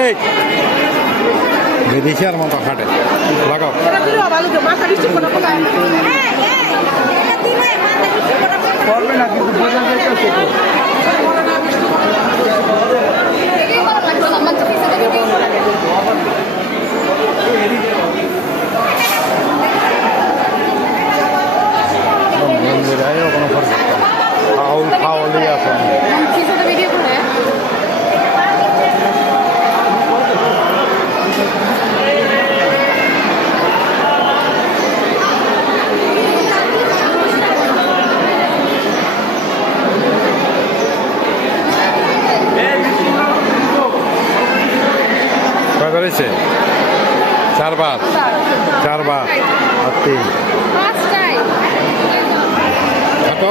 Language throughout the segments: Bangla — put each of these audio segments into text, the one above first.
এই বিদেশি আর মতো হাটে লাগাও করবে না কিন্তু বোঝা যাইতেছে খাওয়া দিয়ে আছে করেছে 4 বার আর 3 কত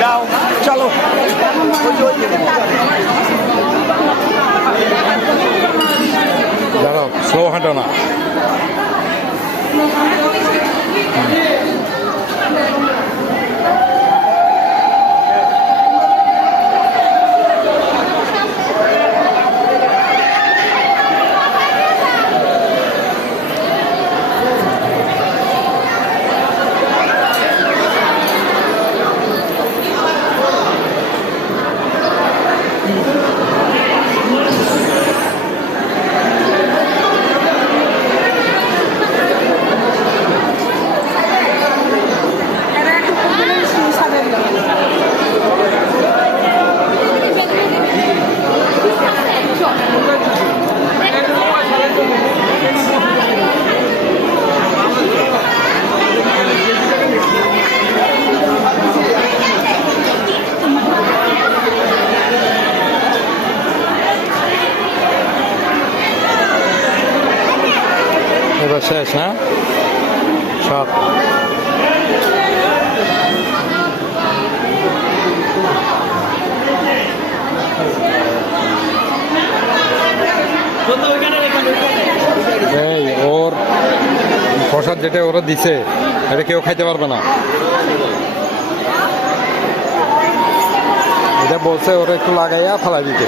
যাও চলো দাঁড়াও স্লো হাঁটো না এবার শেষ না সব এই ওর প্রসাদ যেটা ওরা দিছে এটা কেউ খাইতে পারবে না এটা বলছে ওরা একটু লাগাইয়া ফেলাই দিতে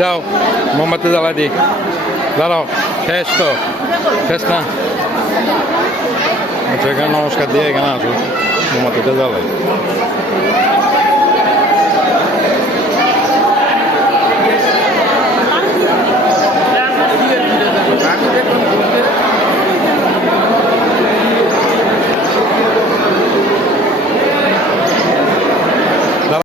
যাও মোমবাতি জ্বালা দি দাঁড়াও শেষ তো শেষ না আচ্ছা এখানে নমস্কার দিয়ে এখানে আসো মোমবাতিটা জ্বালাই